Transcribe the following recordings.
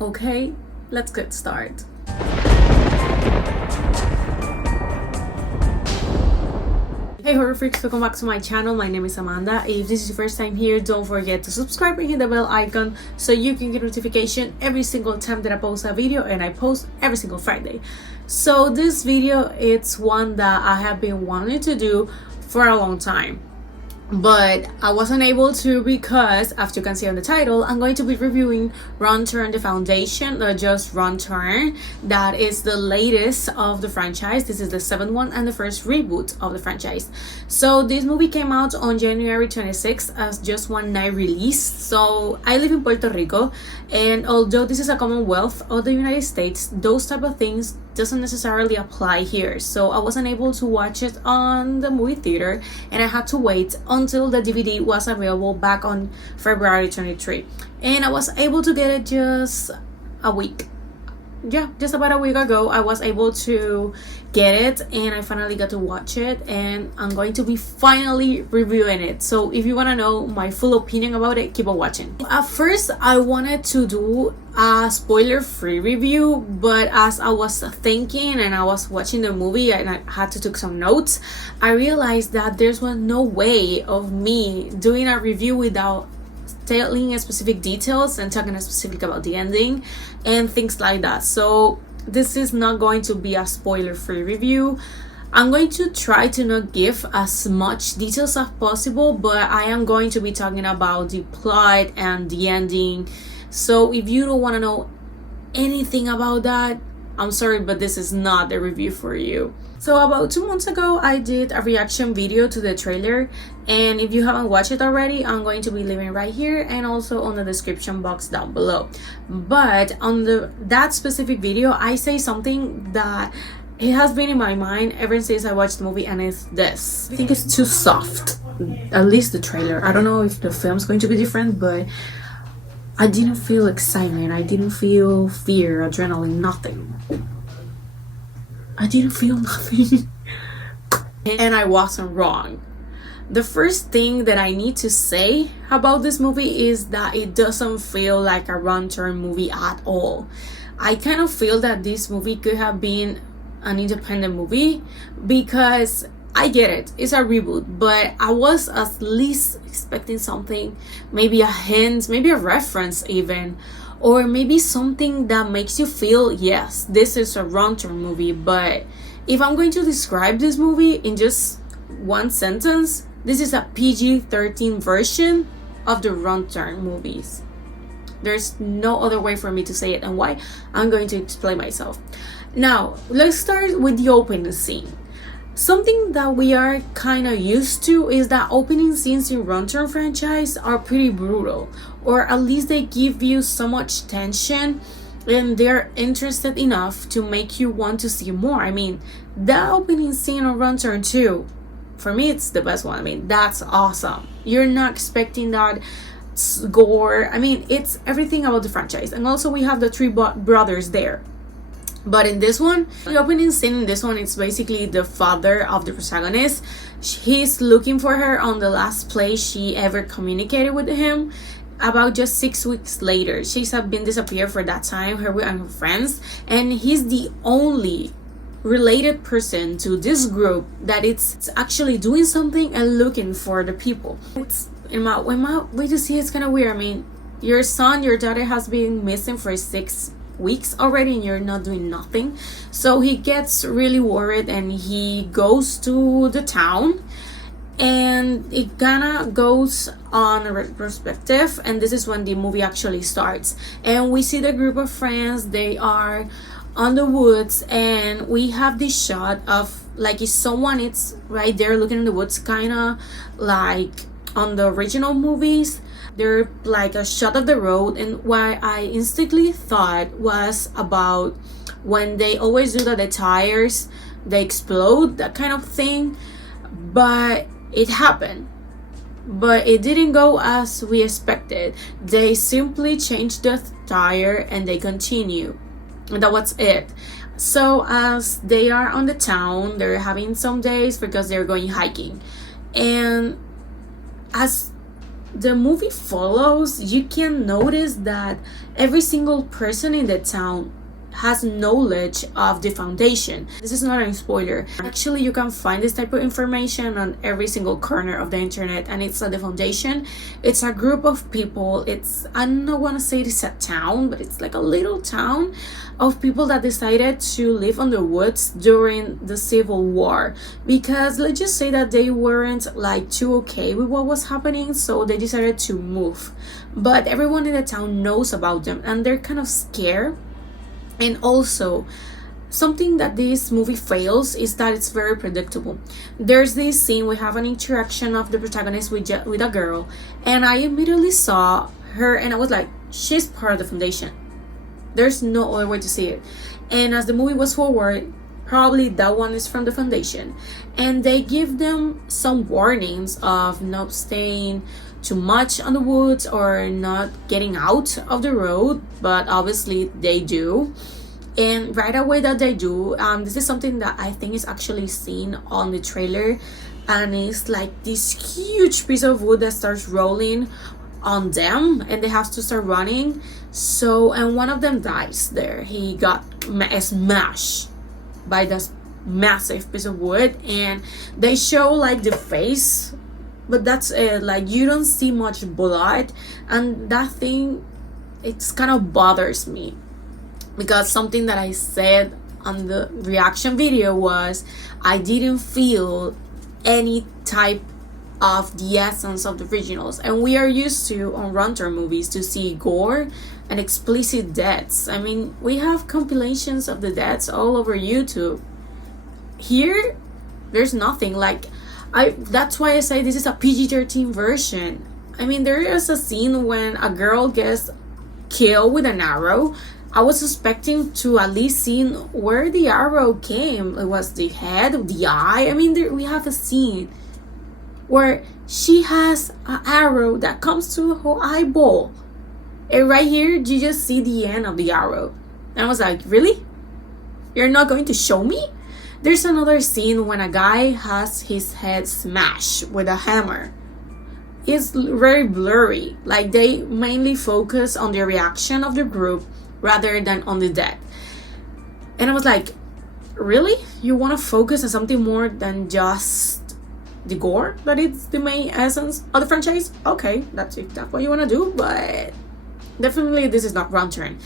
Okay, let's get started. Hey horror freaks, welcome back to my channel. My name is Amanda. If this is your first time here, don't forget to subscribe and hit the bell icon so you can get notification every single time that I post a video, and I post every single Friday. So this video, it's one that I have been wanting to do for a long time, but I wasn't able to because, as you can see on the title, I'm going to be reviewing Wrong Turn the Foundation, not just Wrong Turn. That is the latest of the franchise. This is the 7th one and the first reboot of the franchise. So this movie came out on January 26th as just one night release. So I live in Puerto Rico, and although this is a Commonwealth of the United States, those type of things doesn't necessarily apply here. So I wasn't able to watch it on the movie theater, and I had to wait until the DVD was available back on February 23, and I was able to get it just a week. Yeah, just about a week ago I was able to get it, and I finally got to watch it, and I'm going to be finally reviewing it. So if you want to know my full opinion about it, keep on watching. At first I wanted to do a spoiler-free review, but as I was thinking and I was watching the movie and I had to take some notes, I realized that there was no way of me doing a review without telling specific details and talking specific about the ending and things like that. So this is not going to be a spoiler-free review. I'm going to try to not give as much details as possible, but I am going to be talking about the plot and the ending. So if you don't want to know anything about that, I'm sorry, but this is not the review for you. So about 2 months ago, I did a reaction video to the trailer, and if you haven't watched it already, I'm going to be leaving right here and also on the description box down below. But on that specific video, I say something that it has been in my mind ever since I watched the movie, and it's this. I think it's too soft, at least the trailer. I don't know if the film's going to be different, but I didn't feel excitement, I didn't feel fear, adrenaline, nothing. I didn't feel nothing. And I wasn't wrong. The first thing that I need to say about this movie is that it doesn't feel like a Wrong Turn movie at all. I kind of feel that this movie could have been an independent movie, because I get it, it's a reboot, but I was at least expecting something, maybe a hint, maybe a reference even, or maybe something that makes you feel, yes, this is a Wrong Turn movie. But if I'm going to describe this movie in just one sentence, this is a PG-13 version of the Wrong Turn movies. There's no other way for me to say it, and why, I'm going to explain myself. Now, let's start with the opening scene. Something that we are kind of used to is that opening scenes in Wrong Turn franchise are pretty brutal, or at least they give you so much tension and they're interested enough to make you want to see more. I mean, that opening scene of Wrong Turn 2, for me, it's the best one. I mean, that's awesome. You're not expecting that gore. I mean, it's everything about the franchise. And also we have the three brothers there. But in this one, the opening scene in this one is basically the father of the protagonist. He's looking for her on the last place she ever communicated with him. About just 6 weeks later, she's been disappeared for that time, her and her friends, and he's the only related person to this group that it's actually doing something and looking for the people. It's in my way to see, it's kind of weird. I mean, your daughter has been missing for 6 weeks already, and you're not doing nothing. So he gets really worried, and he goes to the town, and it kinda goes on a retrospective, and this is when the movie actually starts, and we see the group of friends. They are on the woods, and we have this shot of like if someone is right there looking in the woods, kind of like on the original movies. They're like a shot of the road, and what I instantly thought was about when they always do that, the tires, they explode, that kind of thing. But it happened, but it didn't go as we expected. They simply changed the tire and they continue, and that was it. So as they are on the town, they're having some days because they're going hiking, and as the movie follows, you can notice that every single person in the town has knowledge of the foundation. This is not a spoiler. Actually, you can find this type of information on every single corner of the internet, and it's the foundation. It's a group of people. It's, I don't want to say it's a town, but it's like a little town of people that decided to live on the woods during the Civil War, because let's just say that they weren't like too okay with what was happening, so they decided to move. But everyone in the town knows about them, and they're kind of scared. And also, something that this movie fails is that it's very predictable. There's this scene, we have an interaction of the protagonist with a girl, and I immediately saw her and I was like, she's part of the foundation. There's no other way to see it. And as the movie was forward, probably that one is from the foundation. And they give them some warnings of not staying too much on the woods or not getting out of the road, but obviously they do. And right away that they do, this is something that I think is actually seen on the trailer, and it's like this huge piece of wood that starts rolling on them and they have to start running. So, and one of them dies there. He got smashed by this massive piece of wood, and they show like the face, but that's it. Like, you don't see much blood, and that thing, it's kind of bothers me, because something that I said on the reaction video was I didn't feel any type of the essence of the originals, and we are used to on Runter movies to see gore and explicit deaths. I mean, we have compilations of the deaths all over YouTube. Here there's nothing. Like, that's why I say this is a PG-13 version. I mean, there is a scene when a girl gets killed with an arrow. I was suspecting to at least see where the arrow came. It was the head, the eye. I mean, we have a scene where she has an arrow that comes to her eyeball. And right here, you just see the end of the arrow. And I was like, really? You're not going to show me? There's another scene when a guy has his head smashed with a hammer. It's very blurry. Like, they mainly focus on the reaction of the group rather than on the death. And I was like, really? You want to focus on something more than just the gore? That is the main essence of the franchise? Okay, that's what you want to do, but definitely this is not Runter.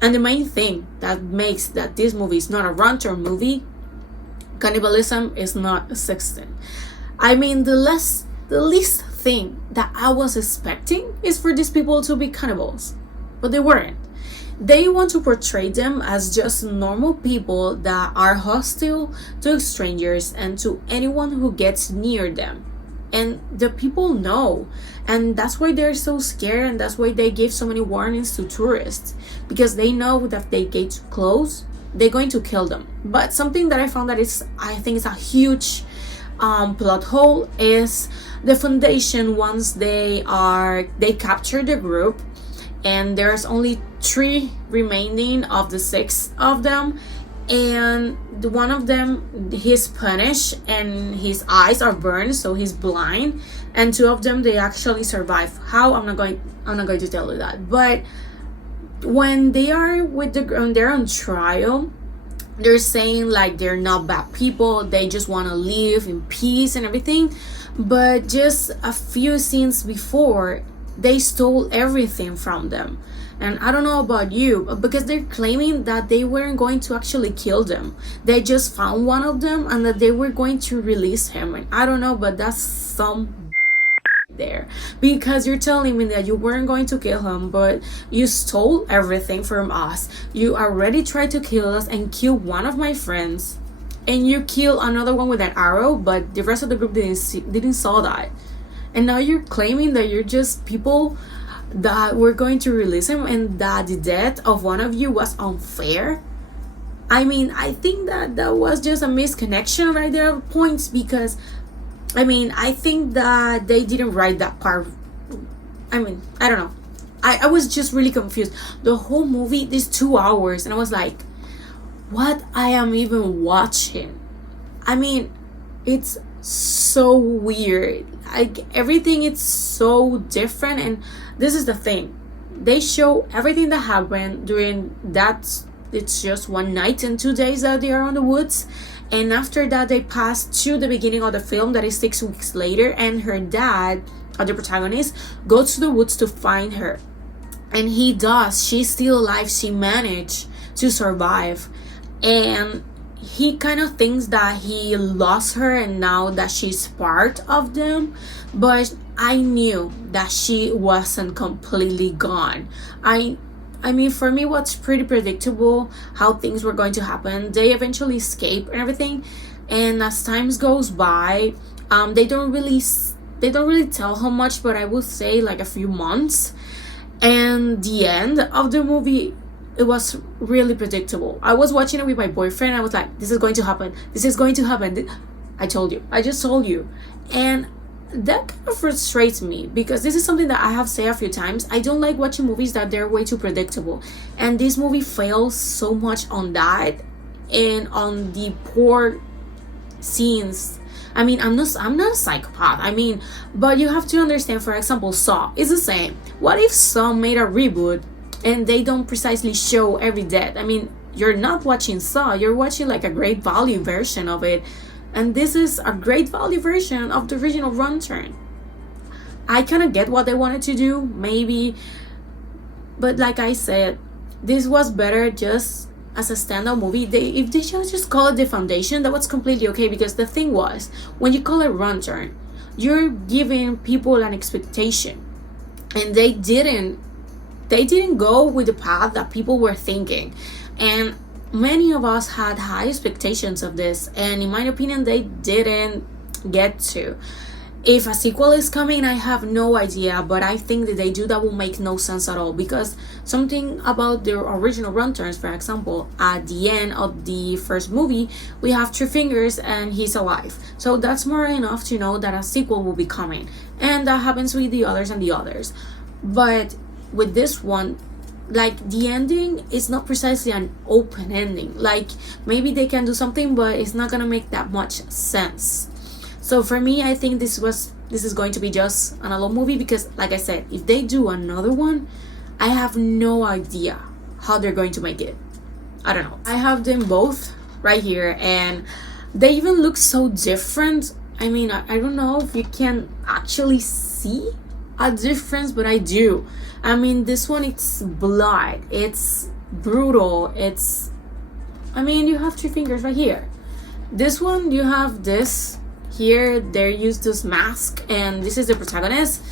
And the main thing that makes that this movie is not a Runter movie, cannibalism is not existent. I mean, the least thing that I was expecting is for these people to be cannibals, but they weren't. They want to portray them as just normal people that are hostile to strangers and to anyone who gets near them. And the people know, and that's why they're so scared, and that's why they give so many warnings to tourists, because they know that if they get too close, they're going to kill them. But something that I found that I think is a huge plot hole is the foundation. Once they capture the group, and there's only 3 remaining of the 6 of them, and one of them, he's punished and his eyes are burned, so he's blind, and 2 of them, they actually survive. How? I'm not going to tell you that. But when they are when they're on trial, they're saying like they're not bad people, they just want to live in peace and everything. But just a few scenes before, they stole everything from them. And I don't know about you, because they're claiming that they weren't going to actually kill them. They just found one of them and that they were going to release him. And I don't know, but that's some there, because you're telling me that you weren't going to kill him, but you stole everything from us. You already tried to kill us and kill one of my friends, and you kill another one with an arrow, but the rest of the group didn't saw that. And now you're claiming that you're just people that were going to release him, and that the death of one of you was unfair. I mean, I think that was just a misconnection right there of points, because I mean, I think that they didn't write that part. I mean, I don't know. I was just really confused. The whole movie, these 2 hours, and I was like, what I am even watching? I mean, it's so weird. Like everything is so different, and this is the thing. They show everything that happened during that. It's just one night and 2 days that they are on the woods, and after that they pass to the beginning of the film that is 6 weeks later, and her dad, the protagonist, goes to the woods to find her, and he does. She's still alive. She managed to survive, and he kind of thinks that he lost her and now that she's part of them, but I knew that she wasn't completely gone. I mean, for me, what's pretty predictable how things were going to happen. They eventually escape and everything, and as times goes by, they don't really tell how much, but I would say like a few months. And the end of the movie, it was really predictable. I was watching it with my boyfriend. I was like, this is going to happen. This is going to happen. I told you. I just told you. And that kind of frustrates me because this is something that I have said a few times. I don't like watching movies that they're way too predictable. And this movie fails so much on that and on the poor scenes. I mean, I'm not a psychopath. I mean, but you have to understand, for example, Saw is the same. What if Saw made a reboot and they don't precisely show every death? I mean, you're not watching Saw, you're watching like a great value version of it. And this is a great value version of the original Wrong Turn. I kind of get what they wanted to do, maybe. But like I said, this was better just as a standalone movie. If they should just call it The Foundation, that was completely okay. Because the thing was, when you call it Wrong Turn, you're giving people an expectation. And they didn't go with the path that people were thinking. And many of us had high expectations of this, and in my opinion they didn't get to. If a sequel is coming, I have no idea, but I think that they do that will make no sense at all, because something about the original Wrong Turns, for example, at the end of the first movie we have Three Fingers and he's alive, so that's more enough to know that a sequel will be coming, and that happens with the others and the others. But with this one, like, the ending is not precisely an open ending. Like, maybe they can do something, but it's not gonna make that much sense. So for me, I think this is going to be just another movie, because like I said, if they do another one, I have no idea how they're going to make it. I don't know. I have them both right here, and they even look so different. I mean, I don't know if you can actually see a difference, but I do. I mean, this one, it's blood, it's brutal, I mean, you have Three Fingers right here. This one, you have this here, they use this mask, and this is the protagonist.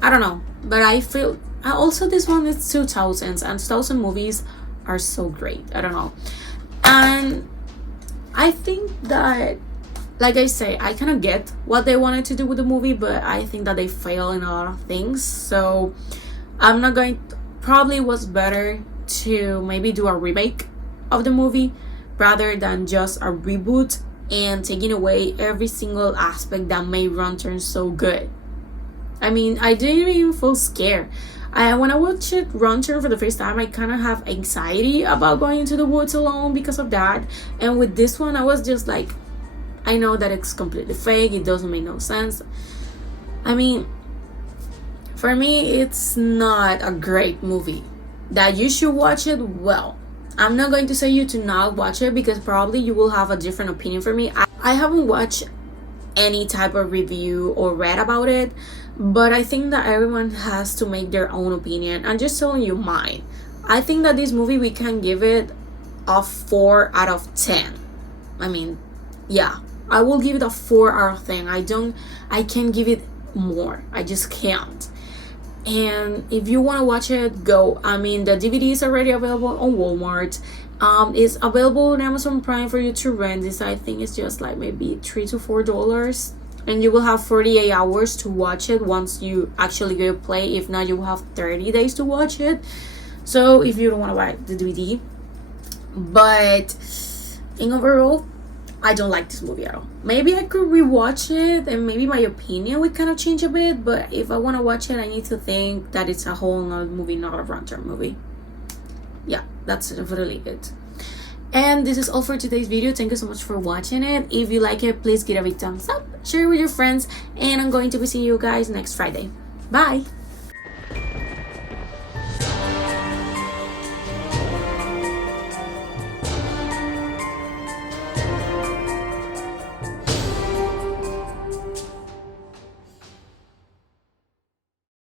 I don't know, but I feel also this one is 2000s, and 2000 movies are so great. I don't know, and I think that, like I say, I kind of get what they wanted to do with the movie, but I think that they fail in a lot of things. So I'm not going. Probably was better to maybe do a remake of the movie rather than just a reboot and taking away every single aspect that made Wrong Turn so good. I mean, I didn't even feel scared. When I watched it, Wrong Turn, for the first time, I kind of have anxiety about going into the woods alone because of that. And with this one, I was just like, I know that it's completely fake. It doesn't make no sense. I mean, for me, it's not a great movie. That you should watch it, well, I'm not going to say you to not watch it, because probably you will have a different opinion from me. I haven't watched any type of review or read about it, but I think that everyone has to make their own opinion. I'm just telling you mine. I think that this movie, we can give it a 4 out of 10. I mean, yeah, I will give it a 4 out of 10. I can't give it more. I just can't. And if you want to watch it, go. I mean, the DVD is already available on Walmart. It's available on Amazon Prime for you to rent. This, I think, is just like maybe $3 to $4, and you will have 48 hours to watch it once you actually go play. If not, you will have 30 days to watch it. So if you don't want to buy the DVD, but in overall, I don't like this movie at all. Maybe I could rewatch it and maybe my opinion would kind of change a bit, but if I want to watch it, I need to think that it's a whole nother movie, not a Wrong Turn movie. Yeah, that's really it. And this is all for today's video. Thank you so much for watching it. If you like it, please give it a big thumbs up, share it with your friends, and I'm going to be seeing you guys next Friday. Bye.